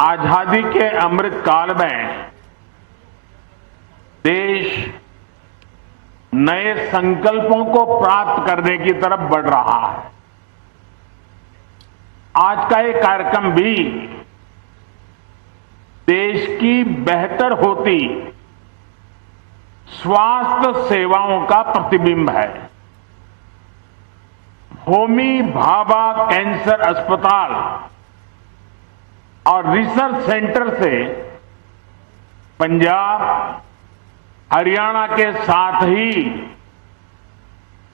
आजादी के अमृत काल में देश नए संकल्पों को प्राप्त करने की तरफ बढ़ रहा है। आज का ये कार्यक्रम भी देश की बेहतर होती स्वास्थ्य सेवाओं का प्रतिबिंब है। होमी भाभा कैंसर अस्पताल और रिसर्च सेंटर से पंजाब, हरियाणा के साथ ही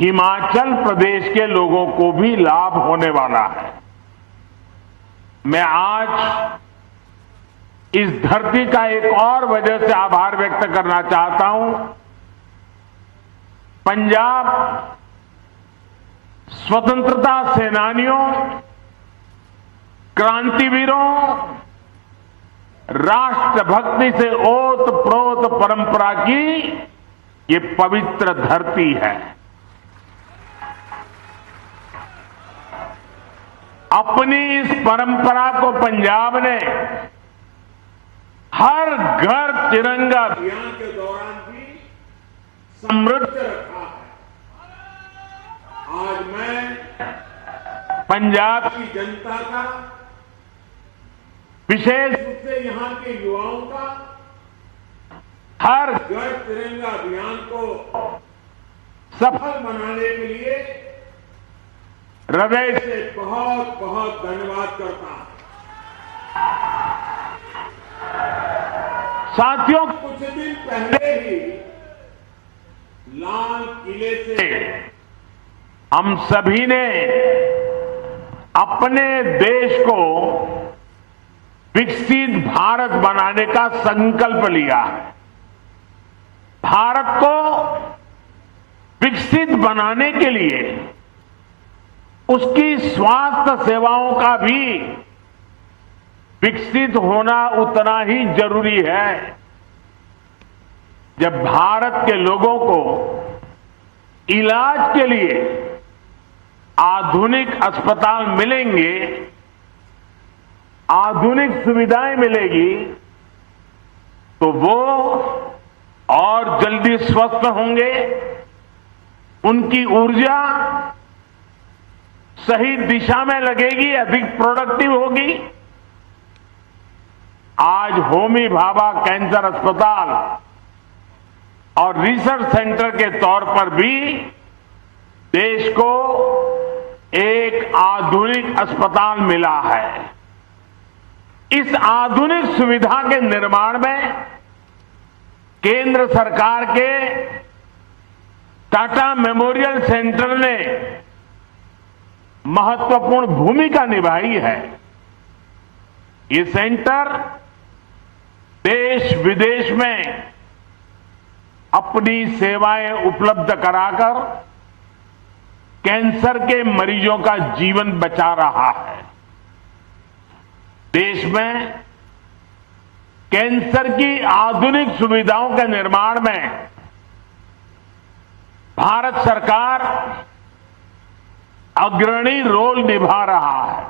हिमाचल प्रदेश के लोगों को भी लाभ होने वाला है। मैं आज इस धरती का एक और वजह से आभार व्यक्त करना चाहता हूं। पंजाब स्वतंत्रता सेनानियों, क्रांतिवीरों, राष्ट्रभक्ति से ओत-प्रोत परंपरा की ये पवित्र धरती है। अपनी इस परंपरा को पंजाब ने हर घर तिरंगा अभियान के दौरान भी समृद्ध रखा है। आज मैं पंजाब की जनता का, विशेष रूप से यहां के युवाओं का हर घर तिरंगा अभियान को सफल बनाने के लिए हृदय से बहुत बहुत धन्यवाद करता हूं। साथियों, कुछ दिन पहले ही लाल किले से हम सभी ने अपने देश को विकसित भारत बनाने का संकल्प लिया है। भारत को विकसित बनाने के लिए उसकी स्वास्थ्य सेवाओं का भी विकसित होना उतना ही जरूरी है। जब भारत के लोगों को इलाज के लिए आधुनिक अस्पताल मिलेंगे, आधुनिक सुविधाएं मिलेगी, तो वो और जल्दी स्वस्थ होंगे, उनकी ऊर्जा सही दिशा में लगेगी, अधिक प्रोडक्टिव होगी। आज होमी भाभा कैंसर अस्पताल और रिसर्च सेंटर के तौर पर भी देश को एक आधुनिक अस्पताल मिला है। इस आधुनिक सुविधा के निर्माण में केंद्र सरकार के टाटा मेमोरियल सेंटर ने महत्वपूर्ण भूमिका निभाई है। ये सेंटर देश विदेश में अपनी सेवाएं उपलब्ध कराकर कैंसर के मरीजों का जीवन बचा रहा है। देश में कैंसर की आधुनिक सुविधाओं के निर्माण में भारत सरकार अग्रणी रोल निभा रहा है।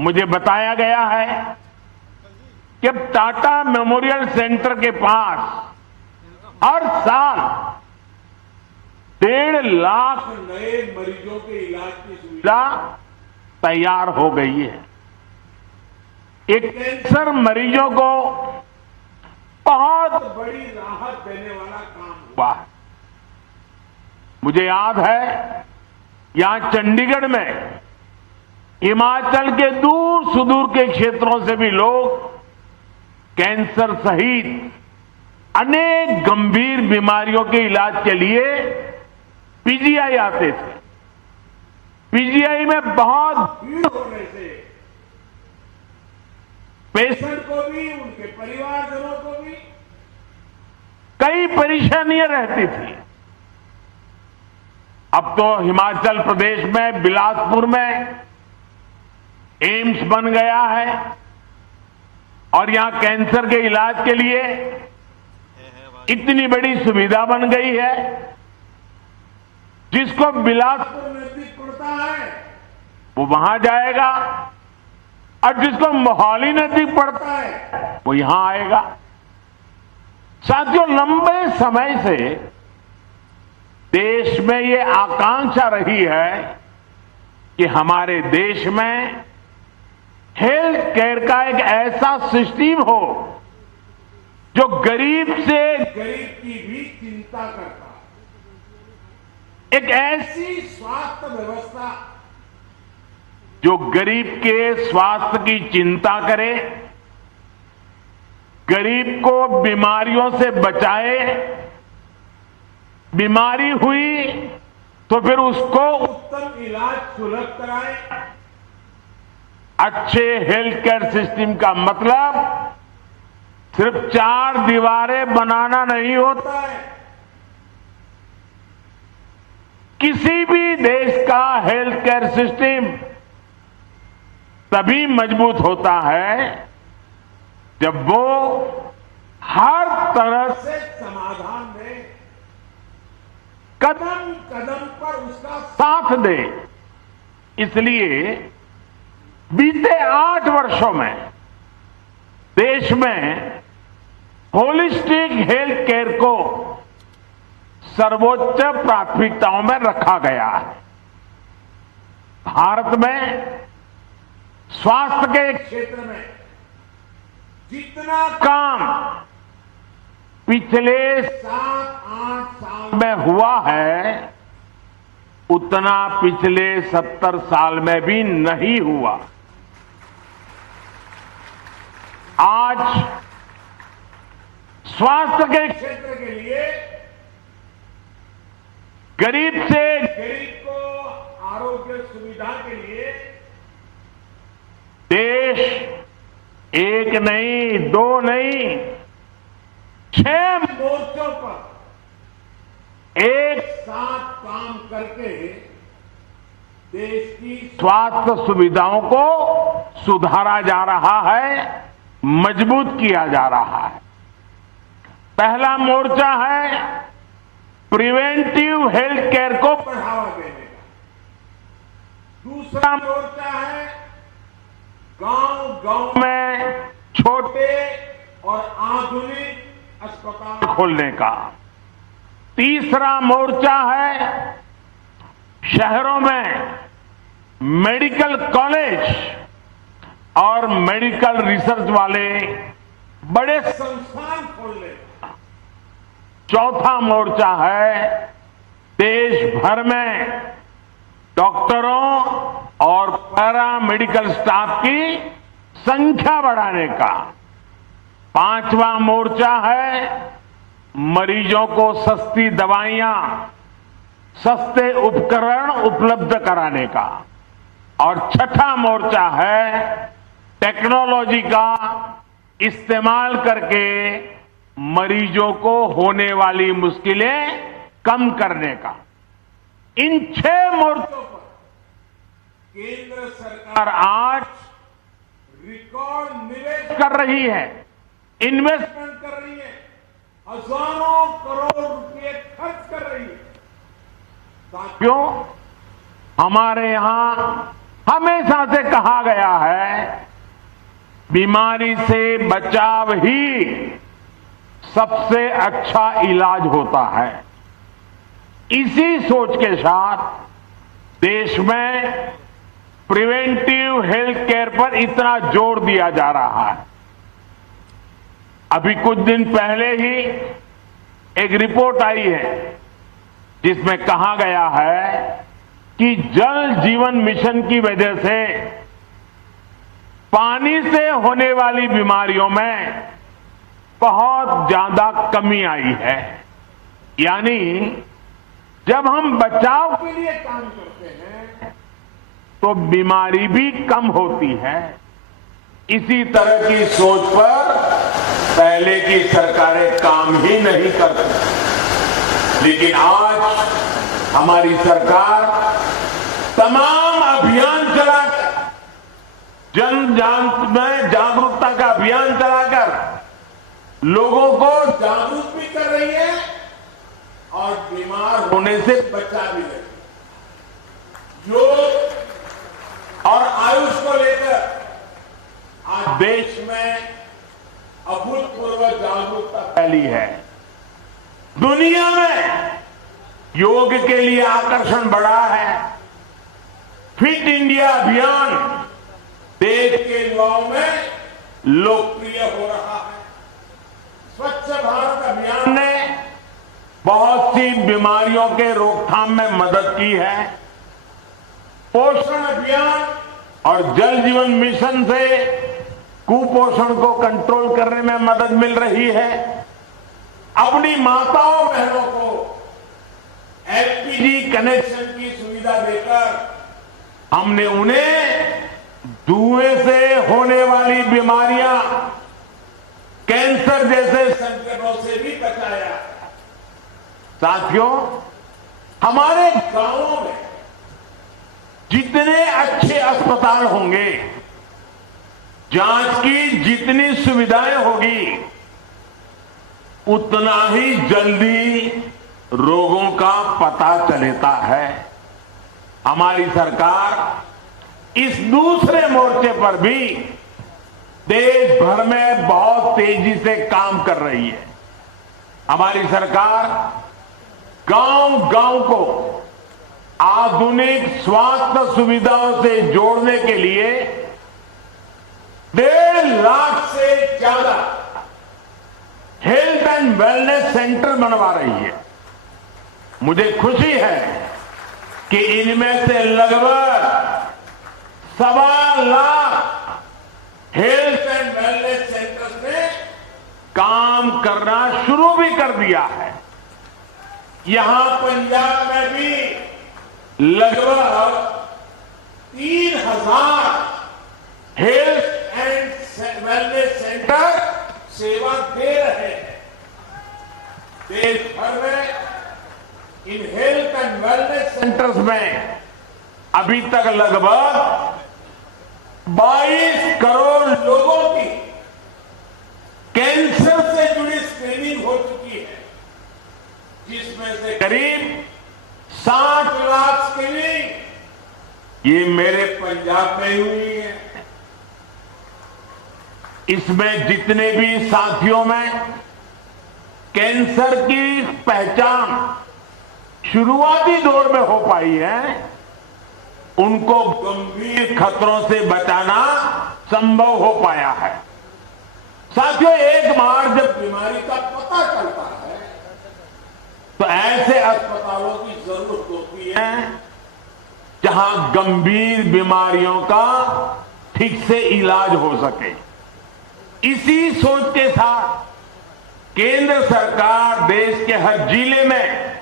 मुझे बताया गया है कि टाटा मेमोरियल सेंटर के पास हर साल 1.5 लाख नए मरीजों के इलाज की सुविधा तैयार हो गई है। एक कैंसर मरीजों को बहुत बड़ी राहत देने वाला काम हुआ है। मुझे याद है, यहां चंडीगढ़ में हिमाचल के दूर सुदूर के क्षेत्रों से भी लोग कैंसर सहित अनेक गंभीर बीमारियों के इलाज के लिए पीजीआई आते थे। पीजीआई में बहुत भीड़ होने से पेशेंट को भी, उनके परिवारजनों को भी कई परेशानियां रहती थी। अब तो हिमाचल प्रदेश में बिलासपुर में एम्स बन गया है और यहां कैंसर के इलाज के लिए इतनी बड़ी सुविधा बन गई है। जिसको बिलासपुर नजदीक पड़ता है वो वहां जाएगा और जिसको मोहाली नजदीक पड़ता है वो यहां आएगा। साथियों, लंबे समय से देश में ये आकांक्षा रही है कि हमारे देश में हेल्थ केयर का एक ऐसा सिस्टम हो जो गरीब से गरीब की भी चिंता करता, एक ऐसी स्वास्थ्य व्यवस्था जो गरीब के स्वास्थ्य की चिंता करे, गरीब को बीमारियों से बचाए, बीमारी हुई तो फिर उसको उत्तम इलाज सुलभ कराए। अच्छे हेल्थ केयर सिस्टम का मतलब सिर्फ 4 दीवारें बनाना नहीं होता है। किसी भी देश का हेल्थ केयर सिस्टम तभी मजबूत होता है जब वो हर तरह से समाधान दे, कदम कदम पर उसका साथ दे। इसलिए बीते 8 वर्षों में देश में होलिस्टिक हेल्थ केयर को सर्वोच्च प्राथमिकताओं में रखा गया है। भारत में स्वास्थ्य के क्षेत्र में जितना काम पिछले 7-8 साल में हुआ है उतना पिछले 70 साल में भी नहीं हुआ। आज स्वास्थ्य के क्षेत्र के लिए गरीब से गरीब को आरोग्य सुविधा के लिए देश एक नहीं, 2 नहीं, 6 मोर्चों पर एक साथ काम करके देश की स्वास्थ्य सुविधाओं को सुधारा जा रहा है, मजबूत किया जा रहा है। पहला मोर्चा है प्रिवेंटिव हेल्थ केयर को बढ़ावा देने का। दूसरा मोर्चा है गांव-गांव में छोटे और आधुनिक अस्पताल खोलने का। तीसरा मोर्चा है शहरों में मेडिकल कॉलेज और मेडिकल रिसर्च वाले बड़े संस्थान खोलने का। चौथा मोर्चा है देश भर में डॉक्टरों और पैरामेडिकल स्टाफ की संख्या बढ़ाने का। पांचवा मोर्चा है मरीजों को सस्ती दवाइयां, सस्ते उपकरण उपलब्ध कराने का। और छठा मोर्चा है टेक्नोलॉजी का इस्तेमाल करके मरीजों को होने वाली मुश्किलें कम करने का। इन 6 मोर्चों पर केंद्र सरकार आज रिकॉर्ड निवेश कर रही है, इन्वेस्टमेंट कर रही है, हजारों करोड़ रुपए खर्च कर रही है। साथियों, हमारे यहां हमेशा से कहा गया है बीमारी से बचाव ही सबसे अच्छा इलाज होता है। इसी सोच के साथ देश में प्रिवेंटिव हेल्थ केयर पर इतना जोर दिया जा रहा है। अभी कुछ दिन पहले ही एक रिपोर्ट आई है जिसमें कहा गया है कि जल जीवन मिशन की वजह से पानी से होने वाली बीमारियों में बहुत ज्यादा कमी आई है। यानी जब हम बचाव के लिए काम करते हैं तो बीमारी भी कम होती है। इसी तरह की सोच पर पहले की सरकारें काम ही नहीं करती, लेकिन आज हमारी सरकार तमाम अभियान चलाकर, जन में जागरूकता का अभियान चलाकर लोगों को जागरूक भी कर रही है और बीमार होने से बचा भी रही है। योग और आयुष को लेकर देश में अभूतपूर्व जागरूकता फैली है। दुनिया में योग के लिए आकर्षण बढ़ा है। फिट इंडिया अभियान देश के युवाओं में लोकप्रिय हो रहा है। स्वच्छ भारत अभियान ने बहुत सी बीमारियों के रोकथाम में मदद की है। पोषण अभियान और जल जीवन मिशन से कुपोषण को कंट्रोल करने में मदद मिल रही है। अपनी माताओं बहनों को एलपीजी कनेक्शन की सुविधा देकर हमने उन्हें धुएं से होने वाली बीमारियां, कैंसर जैसे संकटों से भी बचाया। साथियों, हमारे गांवों में जितने अच्छे अस्पताल होंगे, जांच की जितनी सुविधाएं होगी, उतना ही जल्दी रोगों का पता चलता है। हमारी सरकार इस दूसरे मोर्चे पर भी देश भर में बहुत तेजी से काम कर रही है। हमारी सरकार गांव-गांव को आधुनिक स्वास्थ्य सुविधाओं से जोड़ने के लिए 1.5 लाख से ज्यादा हेल्थ एंड वेलनेस सेंटर बनवा रही है। मुझे खुशी है कि इनमें से लगभग 1.25 lakh health and wellness centres ने काम करना शुरू भी कर दिया है। यहां पंजाब में भी लगभग 3000 हेल्थ एंड वेलनेस सेंटर सेवा दे रहे हैं। देश भर में in health and wellness centres में अभी तक लगभग 22 करोड़ लोगों की कैंसर से जुड़ी स्क्रीनिंग हो चुकी है, जिसमें से करीब 60 लाख स्क्रीनिंग ये मेरे पंजाब में हुई है। इसमें जितने भी साथियों में कैंसर की पहचान शुरुआती दौर में हो पाई है, उनको गंभीर खतरों से बचाना संभव हो पाया है। साथियों, एक बार जब बीमारी का पता चलता है तो ऐसे अस्पतालों की जरूरत होती है जहां गंभीर बीमारियों का ठीक से इलाज हो सके। इसी सोच के साथ केंद्र सरकार देश के हर जिले में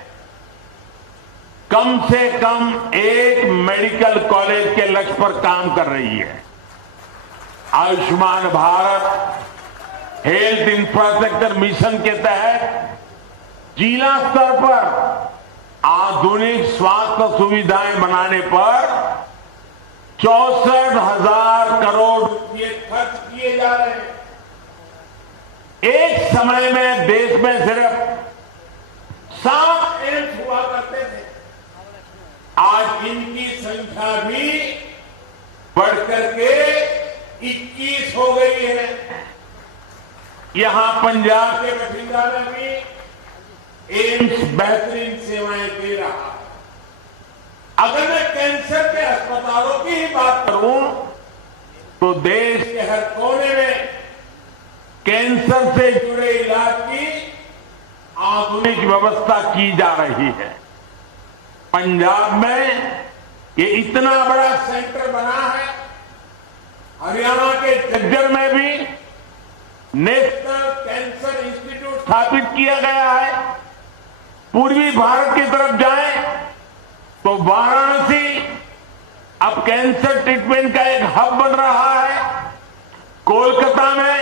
कम से कम एक मेडिकल कॉलेज के लक्ष्य पर काम कर रही है। Ayushman Bharat health infrastructure mission के तहत जिला स्तर पर आधुनिक स्वास्थ्य सुविधाएं बनाने पर 64,000 करोड़ रुपए खर्च किए जा रहे हैं। एक समय में देश में सिर्फ 7 एम्स हुआ करते थे, आज इनकी संख्या भी बढ़कर के 21 हो गई है। यहां पंजाब के बठिंडा में भी एम्स बेहतरीन सेवाएं दे रहा है। अगर मैं कैंसर के अस्पतालों की ही बात करूं तो देश के हर कोने में कैंसर से जुड़े इलाज की आधुनिक व्यवस्था की जा रही है। पंजाब में ये इतना बड़ा सेंटर बना है। हरियाणा के झज्जर में भी नेशनल कैंसर इंस्टीट्यूट स्थापित किया गया है। पूर्वी भारत की तरफ जाएं तो वाराणसी अब कैंसर ट्रीटमेंट का एक हब बन रहा है। कोलकाता में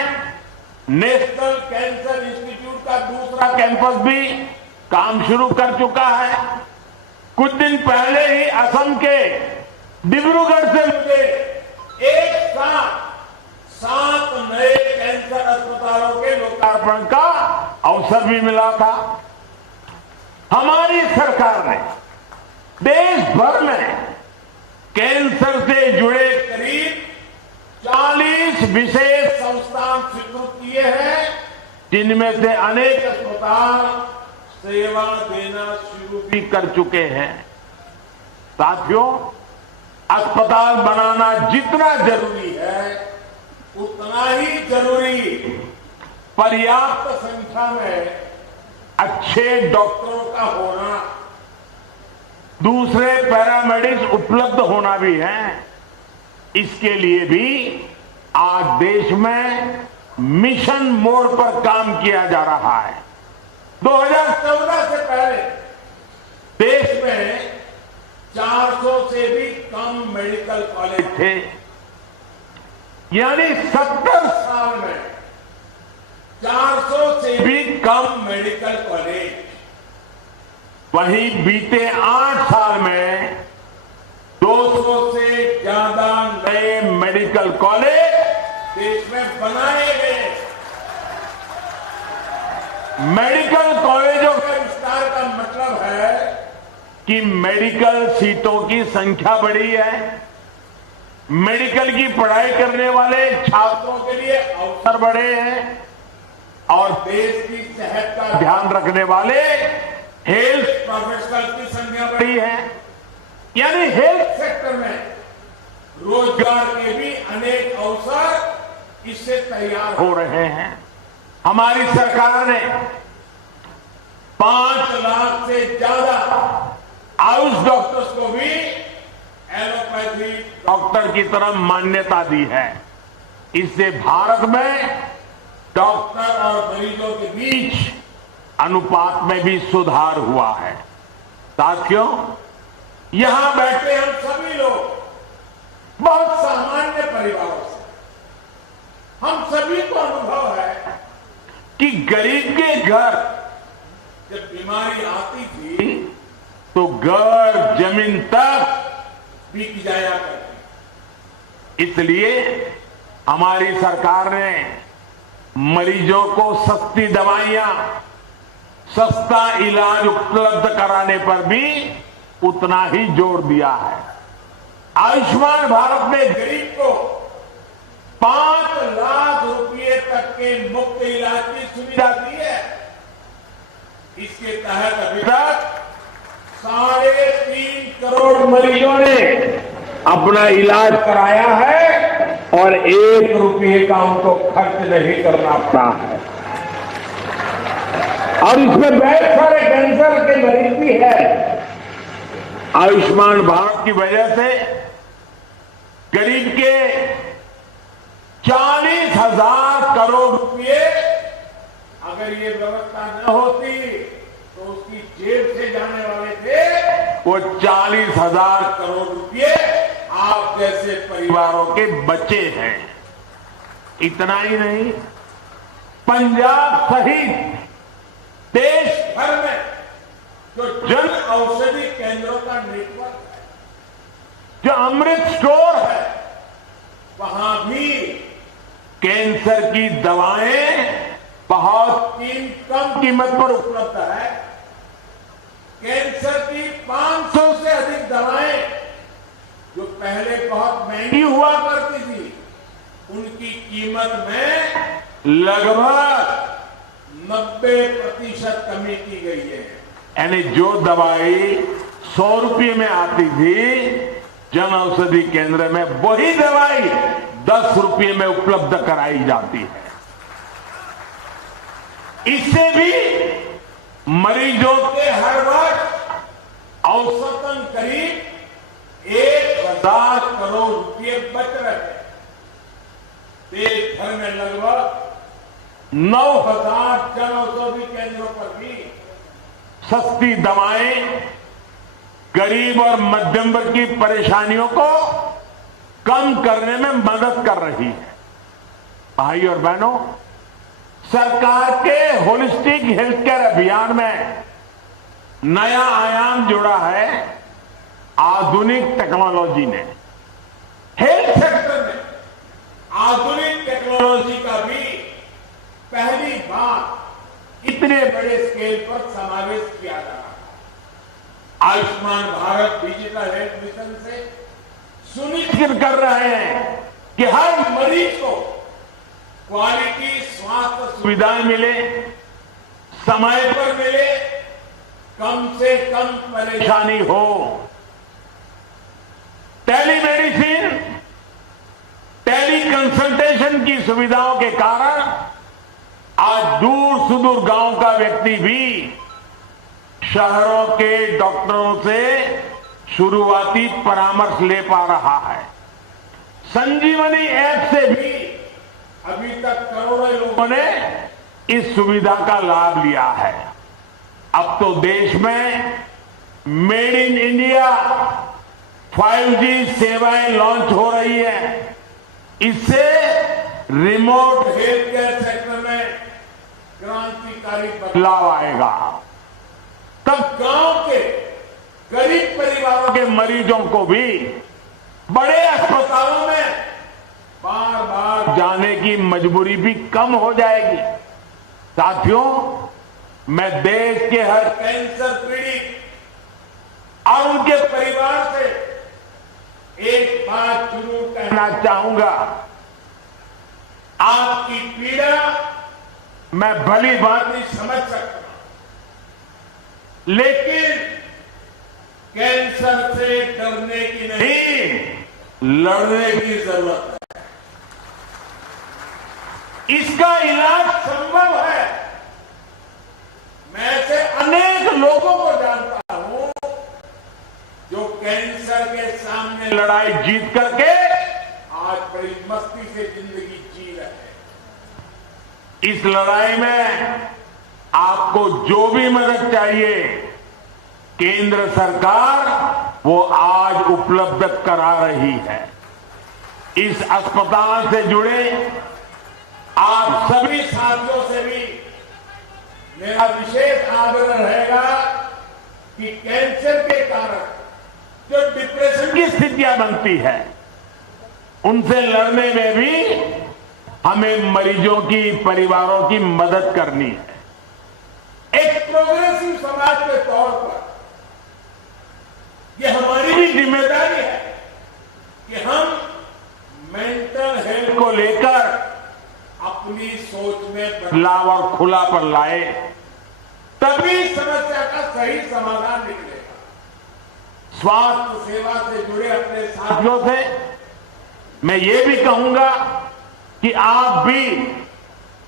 नेशनल कैंसर इंस्टीट्यूट का दूसरा कैंपस भी काम शुरू कर चुका है। कुछ दिन पहले ही असम के डिब्रूगढ़ से मुझे एक साथ 7 नए कैंसर अस्पतालों के लोकार्पण का अवसर भी मिला था। हमारी सरकार ने देश भर में कैंसर से जुड़े करीब 40 विशेष संस्थान स्वीकृत किए हैं, जिनमें से अनेक अस्पताल सेवा देना शुरू भी कर चुके हैं। साथियों, अस्पताल बनाना जितना जरूरी है, उतना ही जरूरी पर्याप्त संख्या में अच्छे डॉक्टरों का होना, दूसरे पैरामेडिक्स उपलब्ध होना भी है। इसके लिए भी आज देश में मिशन मोड पर काम किया जा रहा है। 2014 से पहले देश में 400 से भी कम मेडिकल कॉलेज थे, यानी 70 साल में 400 से भी कम मेडिकल कॉलेज। वहीं बीते 8 साल में 200 से ज्यादा नए मेडिकल कॉलेज देश में बनाए गए। मेडिकल कॉलेजों के विस्तार का मतलब है कि मेडिकल सीटों की संख्या बढ़ी है, मेडिकल की पढ़ाई करने वाले छात्रों के लिए अवसर बढ़े हैं और देश की सेहत का ध्यान रखने वाले हेल्थ प्रोफेशनल की संख्या बढ़ी है। यानी हेल्थ सेक्टर में रोजगार के भी अनेक अवसर इससे तैयार हो रहे हैं। हमारी सरकार ने 5 लाख से ज्यादा आयुष डॉक्टर्स को भी एलोपैथी डॉक्टर की तरह मान्यता दी है। इससे भारत में डॉक्टर और मरीजों के बीच अनुपात में भी सुधार हुआ है। साथियों, यहां बैठे हम सभी लोग बहुत सामान्य परिवारों से, हम सभी को अनुभव है कि गरीब के घर जब बीमारी आती थी तो घर जमीन तक बिक जाया करती। इसलिए हमारी सरकार ने मरीजों को सस्ती दवाइयां, सस्ता इलाज उपलब्ध कराने पर भी उतना ही जोर दिया है। आयुष्मान भारत ने गरीब को 5 लाख रुपए तक के मुफ्त इलाज की सुविधा दी है। इसके तहत अभी तक 3.5 करोड़ मरीजों ने अपना इलाज कराया है और 1 रुपये का उनको खर्च नहीं करना पड़ा है। और इसमें बहुत सारे कैंसर के मरीज भी है। आयुष्मान भारत की वजह से गरीब के 40,000 करोड़ रुपए, अगर ये व्यवस्था न होती तो उसकी जेब से जाने वाले थे वो 40,000 करोड़ रुपए आप जैसे परिवारों के बचे हैं। इतना ही नहीं, पंजाब सहित देश भर में जो जन औषधि केंद्रों का नेटवर्क है, जो अमृत स्टोर है, वहां भी कैंसर की दवाएं बहुत कम कीमत पर उपलब्ध है। कैंसर की 500 से अधिक दवाएं जो पहले बहुत महंगी हुआ करती थी, उनकी कीमत में लगभग 90% कमी की गई है। यानी जो दवाई 100 रुपये में आती थी जन औषधि केंद्र में, वही दवाई 10 रुपये में उपलब्ध कराई जाती है। इससे भी मरीजों के हर वर्ष औसतन करीब 1,000 करोड़ रुपये बच रहे हैं। देश भर में लगभग 9,000 जन औषधि केंद्रों पर भी सस्ती दवाएं गरीब और मध्यम वर्ग की परेशानियों को कम करने में मदद कर रही है। भाई और बहनों, सरकार के होलिस्टिक हेल्थ केयर अभियान में नया आयाम जोड़ा है आधुनिक टेक्नोलॉजी ने। हेल्थ सेक्टर में आधुनिक टेक्नोलॉजी का भी पहली बार इतने बड़े स्केल पर समावेश किया जा रहा है। Ayushman Bharat digital health mission से सुनिश्चित कर रहे हैं कि हर मरीज को क्वालिटी स्वास्थ्य सुविधाएं मिले, समय पर मिले, कम से कम परेशानी हो। टेलीमेडिसिन, टेली कंसल्टेशन की सुविधाओं के कारण आज दूर सुदूर गांव का व्यक्ति भी शहरों के डॉक्टरों से शुरुआती परामर्श ले पा रहा है। संजीवनी ऐप से भी अभी तक करोड़ों लोगों ने इस सुविधा का लाभ लिया है। अब तो देश में मेड इन इंडिया 5G सेवाएं लॉन्च हो रही है। इससे रिमोट हेल्थ केयर सेक्टर में क्रांतिकारी बदलाव आएगा। तब गांव के गरीब परिवारों के मरीजों को भी बड़े अस्पतालों में बार बार जाने की मजबूरी भी कम हो जाएगी। साथियों, मैं देश के हर कैंसर पीड़ित और उनके परिवार से एक बात जरूर कहना चाहूंगा। आपकी पीड़ा मैं भली भांति समझ सकता हूं, लेकिन कैंसर से डरने की नहीं, लड़ने की जरूरत है। इसका इलाज संभव है। मैं ऐसे अनेक लोगों को जानता हूं जो कैंसर के सामने लड़ाई जीत करके आज बड़ी मस्ती से जिंदगी जी रहे हैं। इस लड़ाई में आपको जो भी मदद चाहिए, केंद्र सरकार वो आज उपलब्ध करा रही है। इस अस्पताल से जुड़े आप सभी साथियों से भी मेरा विशेष आग्रह रहेगा कि कैंसर के कारण जो डिप्रेशन की स्थितियां बनती है, उनसे लड़ने में भी हमें मरीजों की, परिवारों की मदद करनी है। एक प्रोग्रेसिव समाज के तौर पर यह हमारी भी जिम्मेदारी है कि हम मेंटल हेल्थ को लेकर अपनी सोच में बदलाव और खुलापन लाए, तभी समस्या का सही समाधान निकलेगा। स्वास्थ्य सेवा से जुड़े अपने साथियों से मैं ये भी कहूंगा कि आप भी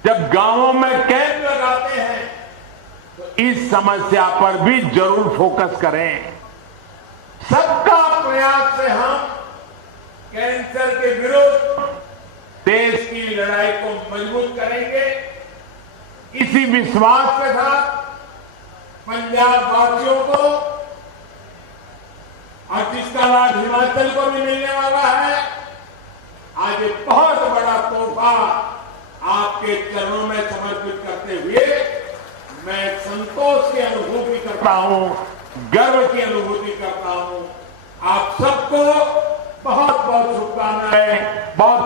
जब गांवों में कैंप लगाते हैं तो इस समस्या पर भी जरूर फोकस करें। सबका प्रयास से हम कैंसर के विरुद्ध देश की लड़ाई को मजबूत करेंगे। इसी विश्वास के साथ पंजाब वासियों को और जिसका लाभ हिमाचल को भी मिलने वाला है, आज एक बहुत बड़ा तोहफा आपके चरणों में समर्पित करते हुए मैं संतोष की अनुभूति करता हूं, गर्व की अनुभूति करता हूं। आप सबको बहुत बहुत शुभकामनाएं, बहुत